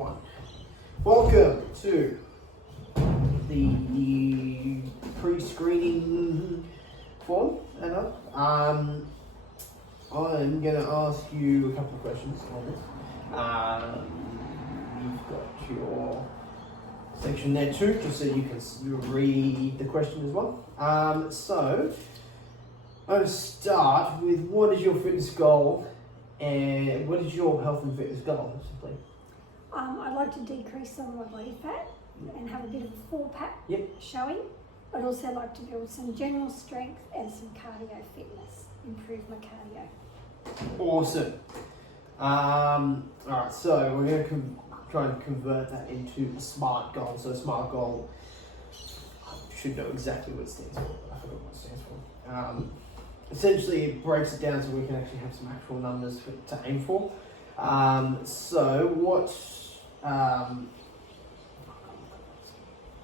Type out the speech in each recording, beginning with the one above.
one. Welcome to the pre-screening form, Anna. I'm going to ask you a couple of questions on this. You've got your section there too, just so you can read the question as well. So, I'm going to start with what is your fitness goal and what is your health and fitness goal, simply? I'd like to decrease some of my body fat and have a bit of a four-pack showing. I'd also like to build some general strength and some cardio fitness, improve my cardio. Awesome. Alright, so we're going to try and convert that into a SMART goal. So a SMART goal, I should know exactly what it stands for, but I forgot what it stands for. Essentially, it breaks it down so we can actually have some actual numbers to aim for. So what, I'm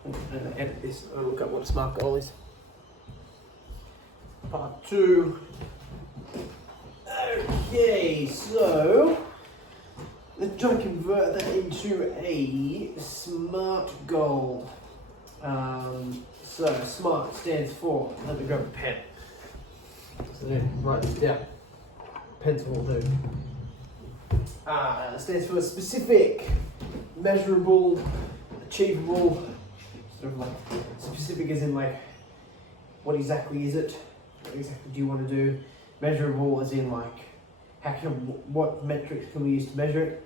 going to edit this and look up what a SMART goal is. Part 2. Okay, so let's try and convert that into a SMART goal. So SMART stands for, let me grab a pen. So then write this down. Pencil will do. It stands for specific, measurable, achievable, sort of like specific as in like what exactly is it? What exactly do you want to do? Measurable as in like what metrics can we use to measure it?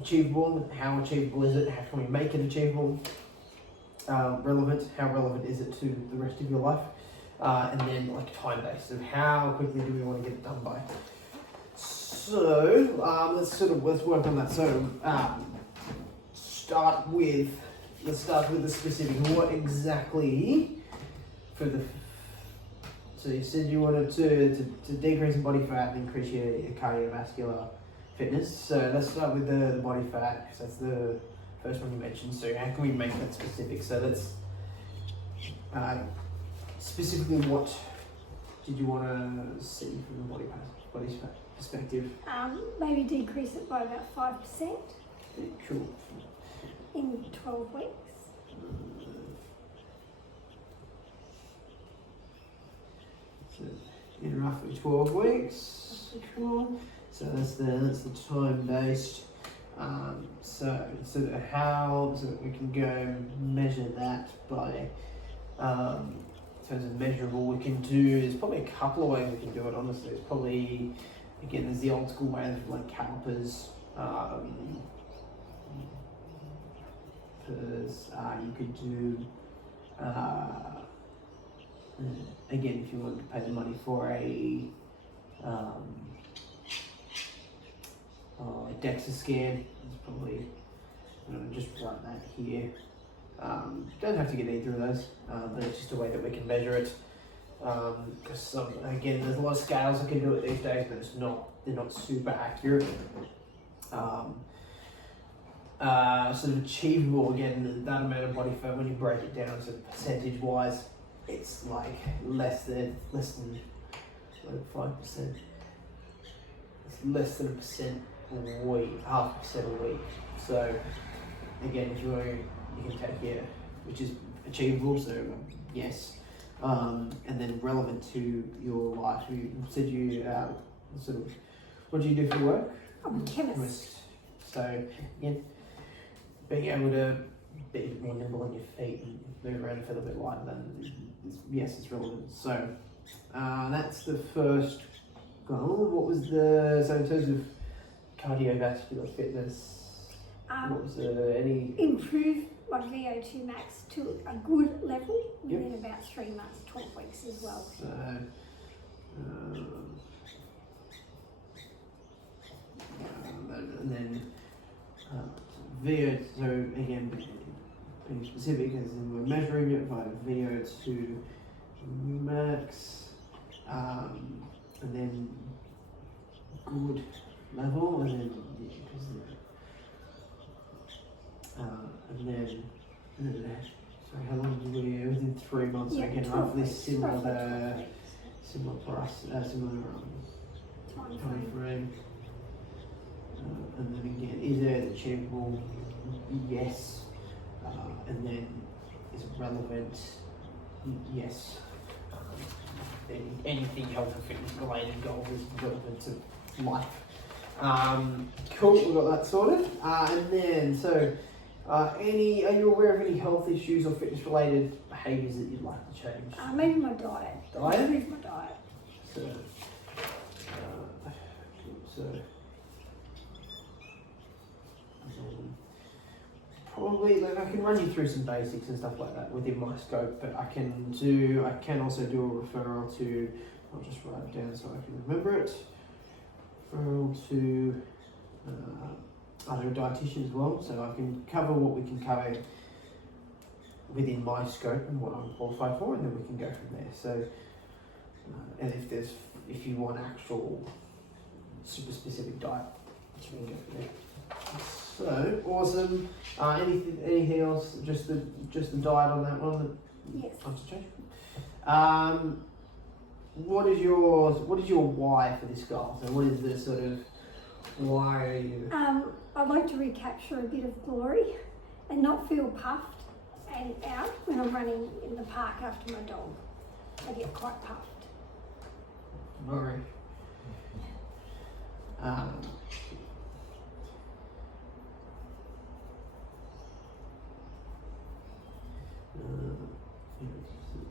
Achievable, how achievable is it? How can we make it achievable? Relevant, how relevant is it to the rest of your life? And then like time-based, so how quickly do we want to get it done by? So let's work on that. So let's start with the specific. What exactly for the? So you said you wanted to decrease in body fat and increase your cardiovascular fitness. So let's start with the body fat, because that's the first one you mentioned. So how can we make that specific? So let's specifically, what did you want to see from the body fat perspective? Maybe decrease it by about 5%. Cool. In 12 weeks. So in roughly 12 weeks. Cool. So that's the time based. So that we can go measure that by. In terms of measurable, we can do, there's probably a couple of ways we can do it, honestly. It's probably, again, there's the old school way of like calipers. You could do, again, if you wanted to pay the money for a DEXA scan, it's probably, just write that here. Don't have to get either of those, but it's just a way that we can measure it. Because again, there's a lot of scales that can do it these days, but they're not super accurate. Sort of achievable, again, that amount of body fat, when you break it down to percentage wise, it's like less than like 5%. It's less than 1% a week, 0.5% a week. So again, if you want to, you can take here, which is achievable, so yes. And then relevant to your life. You said you sort of, what do you do for work? I'm a chemist. So again, being able to be a bit more nimble on your feet and move around and feel a bit lighter, then yes, it's relevant. So that's the first goal. What was so in terms of cardiovascular fitness, what was any? Improve my VO2 max to a good level within about 3 months, 12 weeks as well. So, and then VO, so again, being specific, as in we're measuring it by VO2 max, and then good level, and then so how long did we? Within 3 months. Yeah, again, roughly similar for us, similar time frame. And then again, is there achievable? Yes. And then is it relevant? Yes. Anything health and fitness related goal is relevant to life. Cool, we've got that sorted. And then, are you aware of any health issues or fitness related behaviours that you'd like to change? Maybe my diet. Diet? Improve my diet. Probably, like, I can run you through some basics and stuff like that within my scope, but I can also do a referral to, I'll just write it down so I can remember it. Referral to I do a dietitian as well, so I can cover what we can cover within my scope and what I'm qualified for, and then we can go from there. So, and if you want actual super specific diet, we can go from there. So awesome. Anything else? Just the diet on that one. Yes. What is your why for this goal? So what is the sort of why are you? I'd like to recapture a bit of glory and not feel puffed and out when I'm running in the park after my dog. I get quite puffed. Sorry.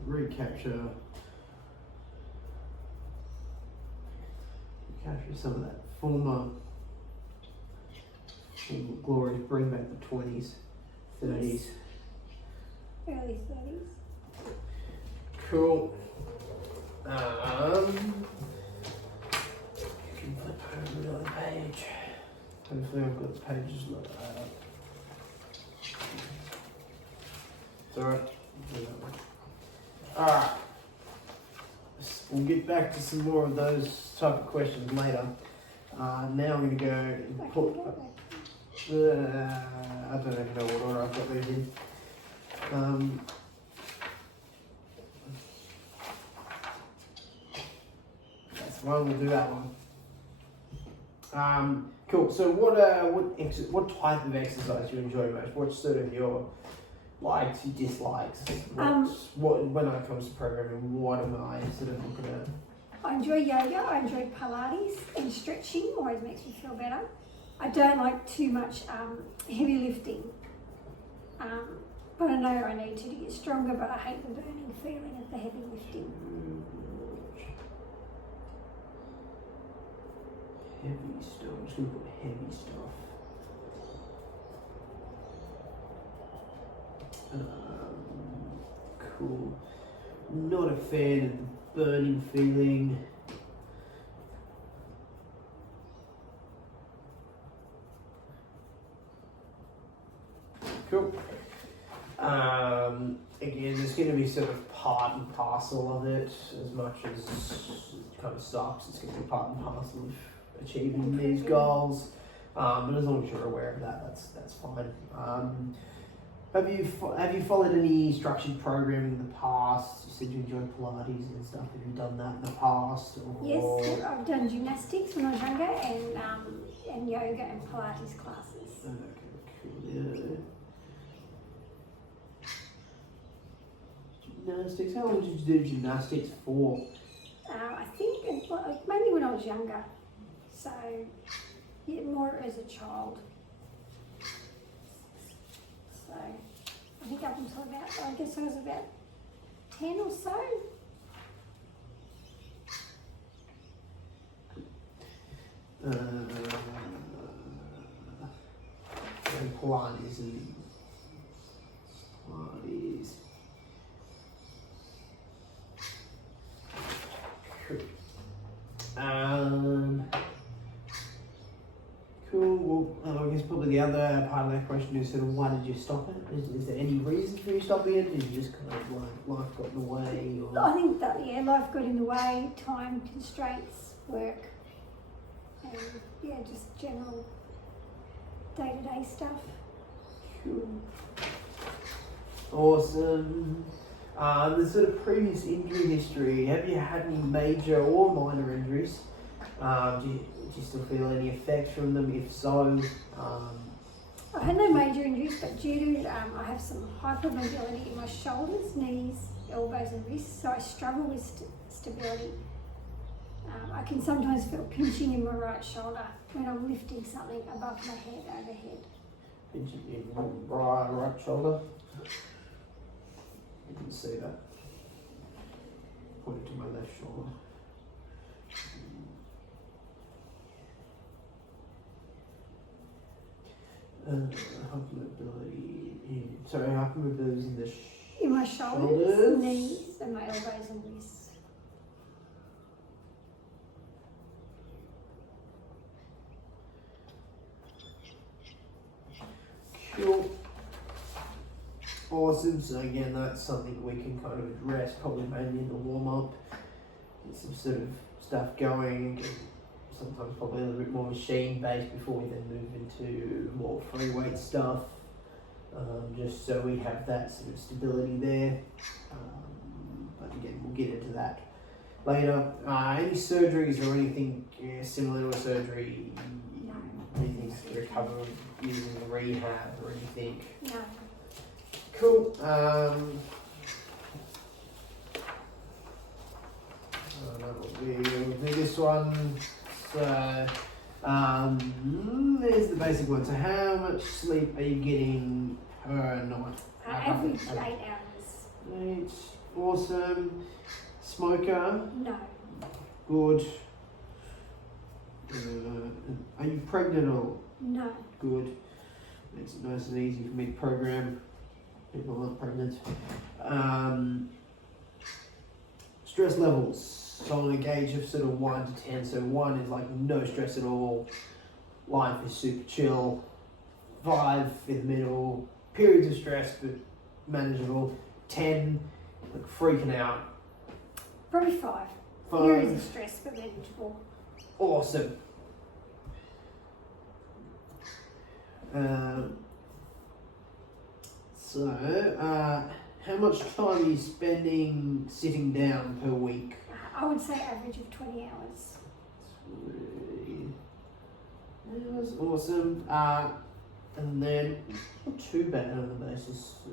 Recapture some of that former glory, bring back the 20s, 30s. Early 30s. Cool. You can flip over the other page. Hopefully I've got the pages loaded up. It's alright. Alright. We'll get back to some more of those type of questions later. Now I'm going to go and put... I don't even know what order I've got these in. That's one, we'll do that one. Cool, so what type of exercise do you enjoy most? What's sort of your likes, your dislikes? When it comes to programming, what am I sort of looking at? I enjoy yoga, I enjoy Pilates, and stretching always makes me feel better. I don't like too much heavy lifting, but I know I need to get stronger, but I hate the burning feeling of the heavy lifting. Heavy stuff, I'm just going to put heavy stuff. Cool. Not a fan of the burning feeling. Cool. Again, there's going to be sort of part and parcel of it, as much as it kind of sucks. It's going to be part and parcel of achieving these goals. But as long as you're aware of that, that's fine. Have you followed any structured programming in the past? You said you enjoyed Pilates and stuff. Have you done that in the past? Or? Yes, I've done gymnastics when I was younger, and yoga and Pilates classes. Okay, cool. Yeah. Gymnastics. How long did you do gymnastics for? I think mainly when I was younger. So, yeah, more as a child. So, I think up until I guess I was about 10 or so. And Pilates and Pilates. Cool. Well, I guess probably the other part of that question is sort of why did you stop it? Is there any reason for you stopping it? Did you just kind of like life got in the way? Or? I think that life got in the way, time constraints, work, and just general day-to-day stuff. Cool. Awesome. The sort of previous injury history, have you had any major or minor injuries? Do you still feel any effects from them? If so, I had no major injuries, but due to I have some hypermobility in my shoulders, knees, elbows and wrists, so I struggle with stability. I can sometimes feel pinching in my right shoulder when I'm lifting something above my head, overhead. Pinching in right shoulder. You can see that. Pointing to my left shoulder. Hypermobility in. Sorry, hypermobility is in the in my shoulders, knees, and my elbows and wrists. Cool. Awesome. So again, that's something we can kind of address probably mainly in the warm up. Get some sort of stuff going. Get sometimes probably a little bit more machine based before we then move into more free weight stuff. Just so we have that sort of stability there. But again, we'll get into that later. Any surgeries or anything similar to a surgery? No. Anything to recover using the rehab or anything? No. Cool. We'll do this one. So, there's the basic one. So, how much sleep are you getting per night? Average 8 hours. 8. Awesome. Smoker? No. Good. Are you pregnant at all? No. Good. Makes it nice and easy for me to program. People aren't pregnant. Stress levels. So on a gauge of sort of 1 to 10. So 1 is like no stress at all. Life is super chill. 5 in the middle. Periods of stress but manageable. 10, like freaking out. Probably 5. 5. Periods of stress but manageable. Awesome. How much time are you spending sitting down per week? I would say average of 20 hours. 20 hours, awesome. And then, not too bad on the basis of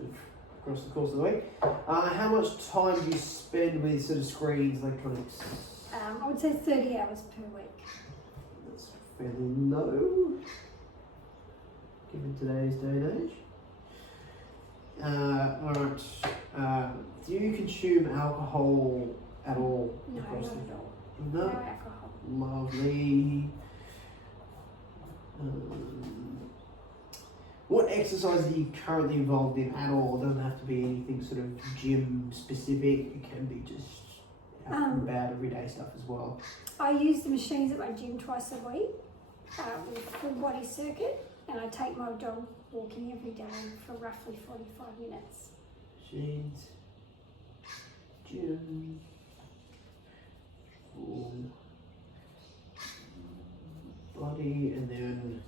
across the course of the week. How much time do you spend with sort of screens, electronics? I would say 30 hours per week. That's fairly low, given today's day and age. Alright. Do you consume alcohol at all? No, across not the- at all. No. No alcohol. Lovely. What exercise are you currently involved in at all? It doesn't have to be anything sort of gym specific. It can be just out and about everyday stuff as well. I use the machines at my gym twice a week with a full body circuit, and I take my dog walking every day for roughly 45 minutes. Machines, gym, full body, and then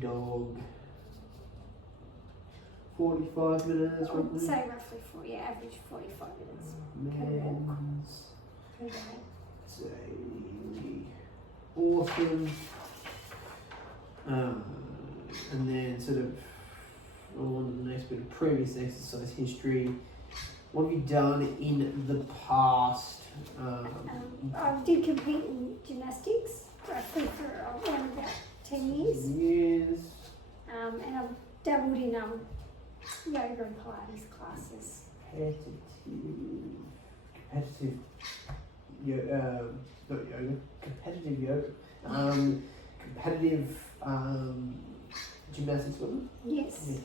dog. 45 minutes, I would roughly. say roughly average 45 minutes per walk Men's per day. daily. Awesome. And then sort of on to the next bit of previous exercise history. What have you done in the past? I did compete in gymnastics roughly for around about 10 years. And I've dabbled in yoga and Pilates classes. Competitive gymnastics, wasn't it? Yes. Yeah.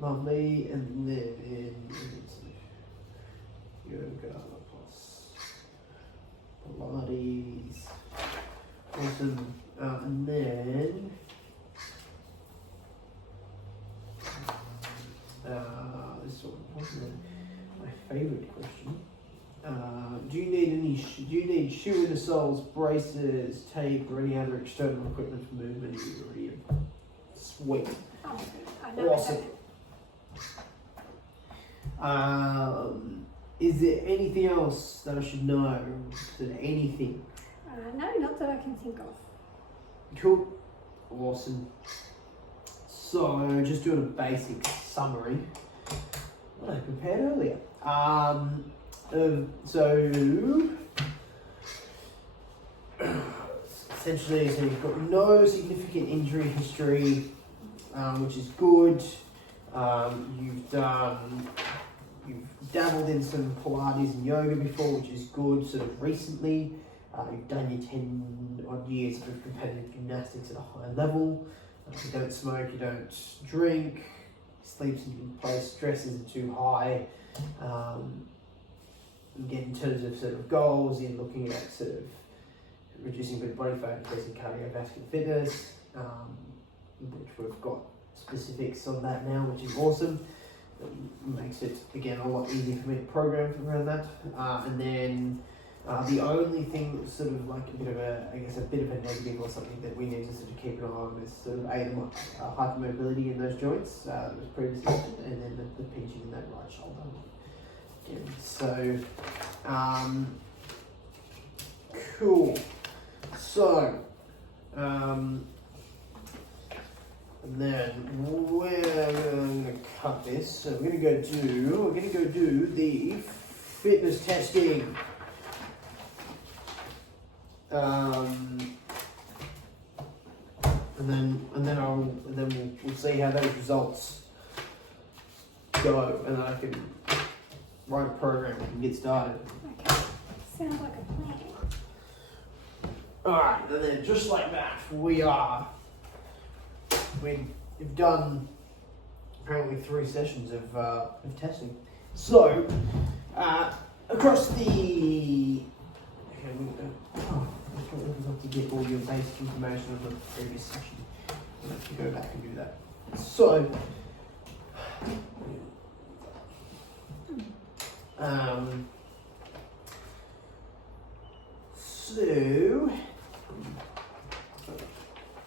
Lovely, and then yoga plus Pilates. Awesome. And then this one wasn't my favourite question. Do you need shoe inner soles, braces, tape, or any other external equipment for movement? You're already sweet. Oh, I know Awesome. Is there anything else that I should know? Anything? No, not that I can think of. Cool. Awesome. So, just doing a basic summary. What I prepared earlier. Essentially, so you've got no significant injury history, which is good. You've dabbled in some Pilates and yoga before, which is good. Sort of recently, you've done your 10 odd years of competitive gymnastics at a high level. You don't smoke, you don't drink, sleep's in place, stress isn't too high. Again, in terms of sort of goals, you're looking at sort of reducing good body fat, increasing cardiovascular fitness, which we've got specifics on that now, which is awesome. It makes it, again, a lot easier for me to program around that. And then the only thing that's sort of like a bit of a negative or something that we need to sort of keep an eye on is sort of hypermobility in those joints that was previously mentioned, and then the pinching in that right shoulder. Again, so, cool. So, and then we're going to cut this. So we're going to go do the fitness testing. And then we'll see how those results go, and then I can write a program and get started. Okay, sounds like a plan. Alright, and then just like that, we've done apparently 3 sessions of testing. So, across the... Okay, I forgot to get all your basic information of the previous session. We'll have to go back and do that. So,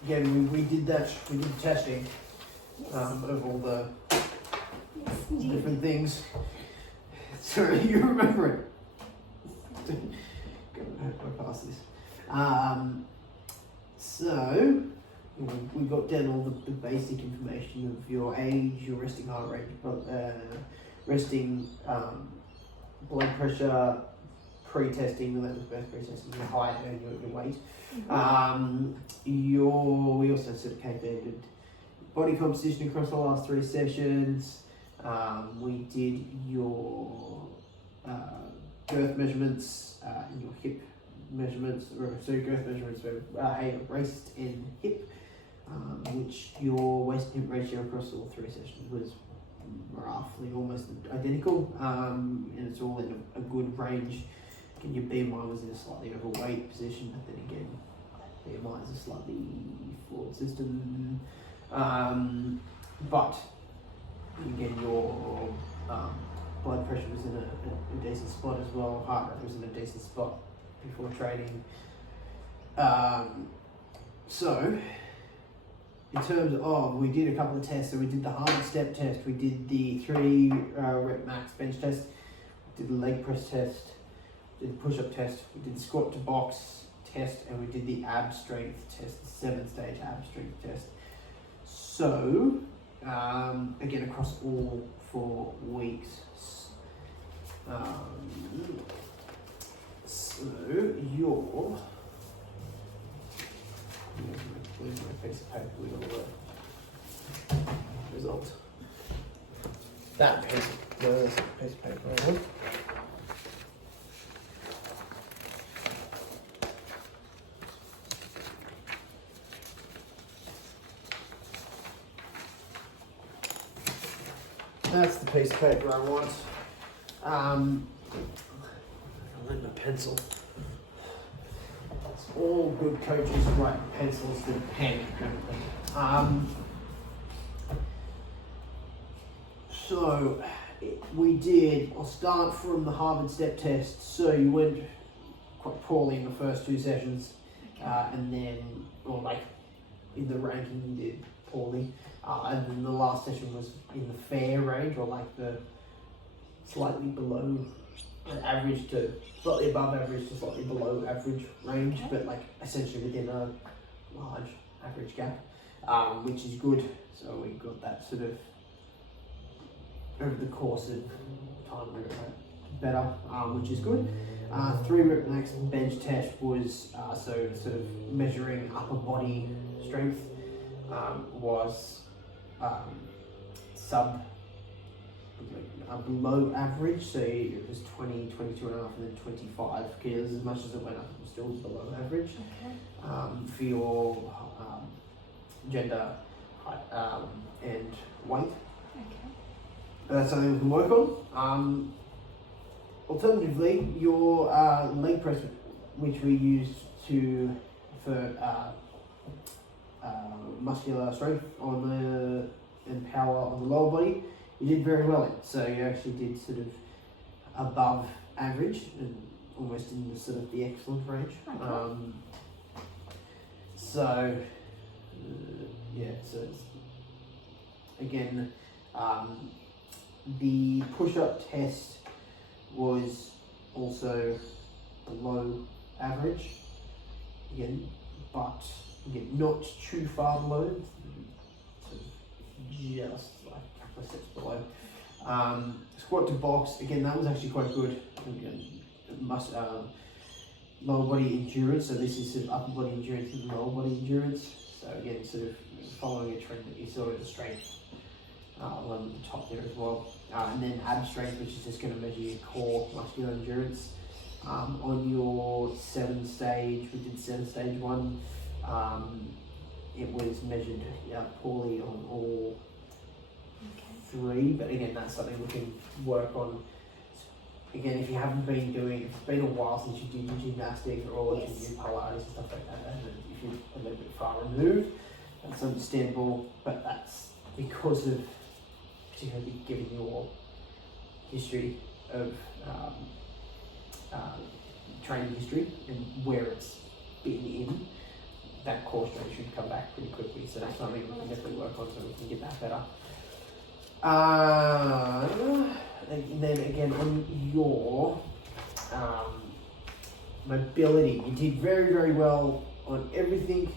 again, we did the testing of all the different things. Sorry, you remember it. Go past this. So, we got down all the basic information of your age, your resting heart rate, resting blood pressure, pre-testing, that was both pre-testing, your height and your weight. We also sort of calculated body composition across the last 3 sessions. We did your girth measurements, your hip measurements, so girth measurements were waist and hip, which your waist and hip ratio across all 3 sessions was roughly almost identical, and it's all in a good range. Again, your BMI was in a slightly overweight position, but then again, BMI is a slightly flawed system. But again, your blood pressure was in a decent spot as well. Heart rate was in a decent spot before training. So, in terms of, we did a couple of tests. So we did the hard step test, we did the 3 rep max bench test, we did the leg press test, we did the push-up test, we did the squat to box test, and we did the ab strength test, the 7-stage ab strength test. So, again, across all 4 weeks. So, your... Where's my piece of paper with all the results? That piece of paper I want. That's the piece of paper I want. I'll need my pencil. All good coaches write pencils with pen. So I'll start from the Harvard step test. So you went quite poorly in the first 2 sessions, and then, or like in the ranking you did poorly, and then the last session was in the fair range, or like the slightly below an average to slightly above average to slightly below average range, Okay. but like essentially within a large average gap, which is good. So we got that sort of over the course of time, we got that better, which is good. 3 rep max bench test was so sort of measuring upper body strength, was below average, so it was 20, 22 and a half, and then 25 kilos. As much as it went up, it was still below average. Okay. For your gender, height, and weight. Okay. That's something we can work on. Alternatively, your leg press, which we use for muscular strength and power on the lower body, you did very well in. So you actually did sort of above average and almost in the sort of the excellent range. Okay. So it's, again, the push-up test was also below average, again, but again, not too far below, so just like a couple of steps below. Squat to box, again, that was actually quite good. Again, lower body endurance, so this is sort of upper body endurance and lower body endurance. So again, sort of following a trend that you saw in the strength along the top there as well. And then ab strength, which is just going to measure your core muscular endurance. On your 7-stage, we did 7-stage 1. It was measured poorly on all 3, but again, that's something we can work on. Again, if you haven't been doing, if it's been a while since you did your gymnastics or if you did Pilates and stuff like that, and if you're a little bit far removed, that's understandable, but that's because of, particularly given your history of training history and where it's been in, that core strength should come back pretty quickly. So that's something we can definitely work on so we can get that better. And then again on your mobility, you did very, very well on everything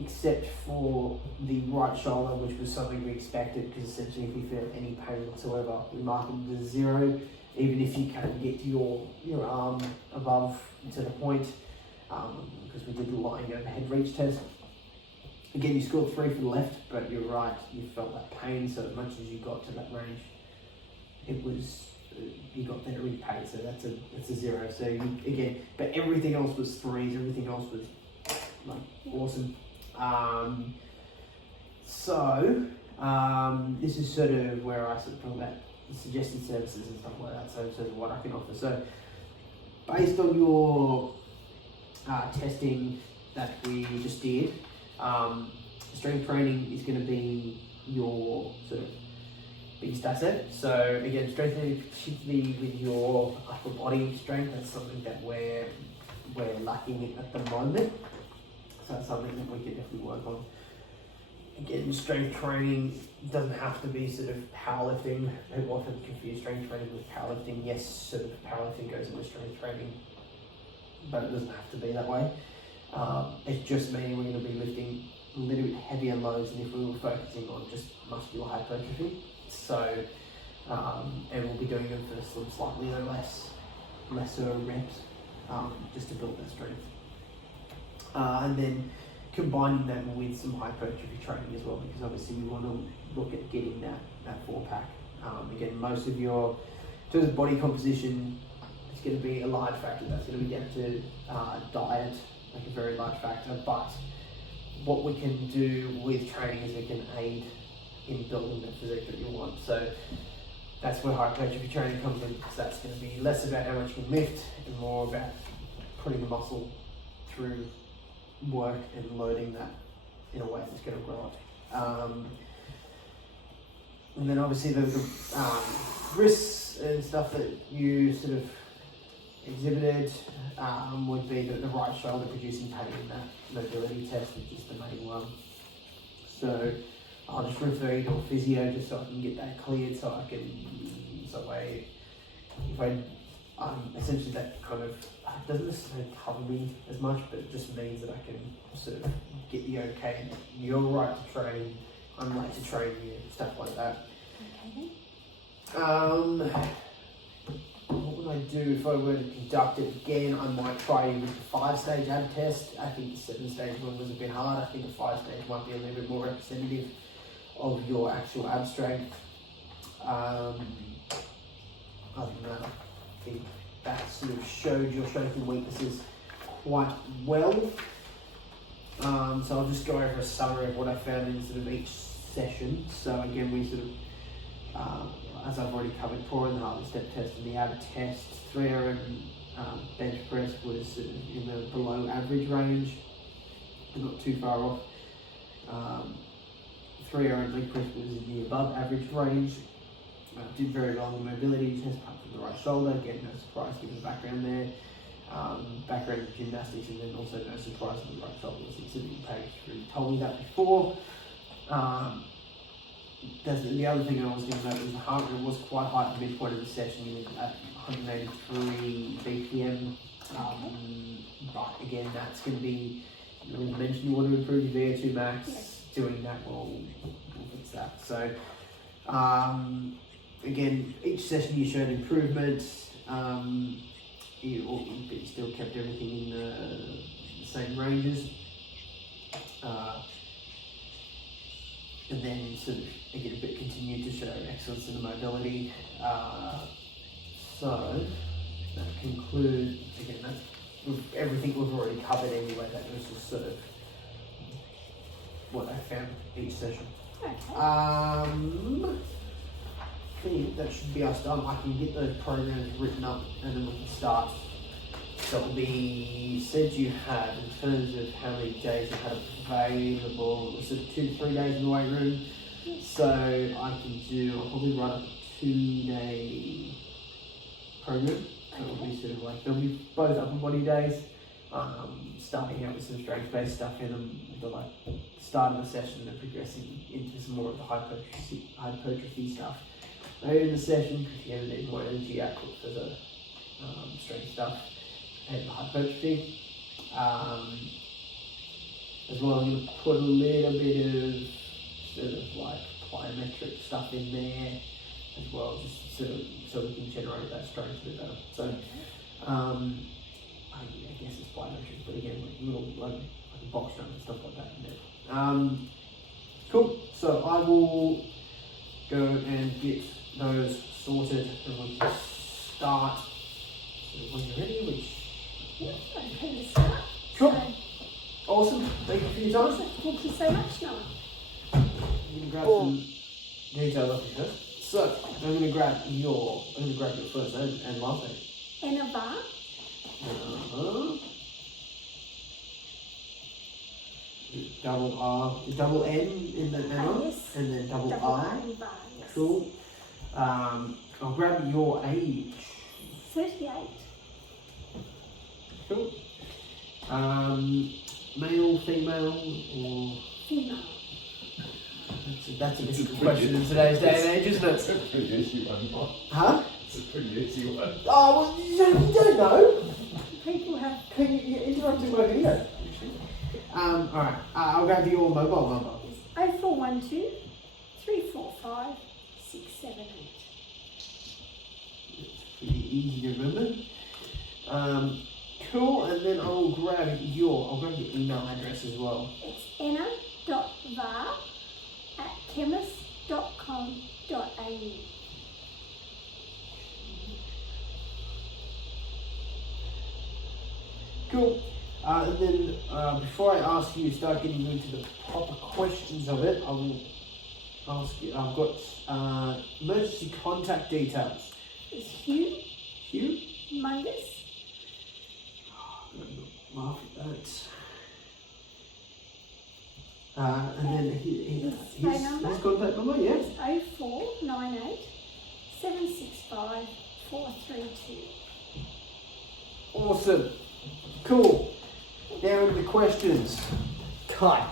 except for the right shoulder, which was something we expected, because essentially if you feel any pain whatsoever, we mark it as 0, even if you can get your arm above to the point, because we did the lying overhead reach test. Again, you scored 3 for the left, but you're right, you felt that pain, so as much as you got to that range, it was, you got there in pain, so that's a 0. So you, again, but everything else was 3s, everything else was like awesome. This is sort of where I sort of talk about suggested services and stuff like that, so in terms of what I can offer. So based on your testing that we just did, strength training is going to be your sort of biggest asset. So again, strength training, particularly with your upper body strength, that's something that we're lacking at the moment. So that's something that we can definitely work on. Again, strength training doesn't have to be sort of powerlifting. People often confuse strength training with powerlifting. Yes, sort of powerlifting goes into strength training, but it doesn't have to be that way. It's just meaning we're going to be lifting a little bit heavier loads than if we were focusing on just muscular hypertrophy. So, and we'll be doing them for some slightly lesser reps, just to build that strength. And then combining that with some hypertrophy training as well, because obviously we want to look at getting that 4-pack. Again, most of your, in terms of body composition, it's going to be a large factor. That's going to be down to diet, like a very large factor. But what we can do with training is we can aid in building the physique that you want. So that's where hypertrophy training comes in, because that's going to be less about how much you can lift and more about putting the muscle through work and loading that in a way that's going to grow it. And then obviously the risks and stuff that you sort of exhibited would be the right shoulder producing pain in that mobility test, which is the main one. So I'll just refer you to a physio just so I can get that cleared, so I can, if I essentially that kind of doesn't necessarily cover me as much, but it just means that I can sort of get the okay. You're right to train. I'm right to train you, stuff like that. Okay. What would I do if I were to conduct it again? I might try you with the 5-stage ab test. I think the 7-stage one was a bit hard. I think the 5-stage might be a little bit more representative of your actual ab strength. Other than that, I think that sort of showed your strengths and weaknesses quite well. So I'll just go over a summary of what I found in sort of each session. So again, we sort of, as I've already covered, core and the hardest step test and the ab test, 3RM bench press was sort of in the below average range, not too far off. 3RM leg press was in the above average range. Did very well on the mobility test, apart from the right shoulder. Again, no surprise given the background there. Background in gymnastics, and then also no surprise on the right shoulder. Exhibiting page really told me that before. That's the other thing I was going to note was the heart rate was quite high at the midpoint of the session. You were at 183 BPM. But again, that's going to be, you mentioned you want to improve your VO2 max. Yes. Doing that will fix that. So, again, each session you showed improvement. But you still kept everything in the same ranges. And then sort of, again, a bit continued to show excellence in the mobility. So that concludes, again, that's everything we've already covered anyway. That was just sort of what I found each session. Okay. I think that should be us done. I can get those programs written up and then we can start. So it'll be, said you had, in terms of how many days you had available, was it 2 to 3 days in the weight room? Yes. So I can do, I'll probably write up a 2-day program. So it'll be sort of like, there'll be both upper body days, starting out with some strength-based stuff in them, the like start of the session and then progressing into some more of the hypertrophy stuff later in the session, because you're going to need more energy output for the strength stuff and the hypertrophy. As well, I'm going to put a little bit of sort of like plyometric stuff in there as well, just sort of so we can generate that strength a bit better. So, I guess it's plyometric, but again, like little like a box jump and stuff like that in there. Cool. So I will go and get those sorted, and we can start. So when you're ready, which. Yep, okay to start. Cool. So, Awesome. Thank you for your time. awesome. Thank you so much, Noah. I'm going to grab some details off you first. So I'm going to grab your first name and last name. Anna Varr. Double R, double N in the Anna, Yes. and then double Double R. R and Varr, yes. Cool. I'll grab your age. 38. Cool. Male, female, or Female. that's a difficult question in today's day and age, isn't It's it? a pretty easy one. Huh? It's a pretty easy one. Oh, well, you don't know. People have. You're interrupting my video. Alright, I'll grab your mobile number. 0412 345 678. It's pretty easy to remember. Cool, and then I'll grab your email address as well. It's enna.var at chemist.com.au. Cool. And then before I ask you to start getting into the proper questions of it, I will ask you, I've got emergency contact details. It's Hugh Hugh? Mungus. Laugh at that. And then his phone number? his contact number, yes? It's 0498 765 432. Awesome. Cool. Now into the questions. Type.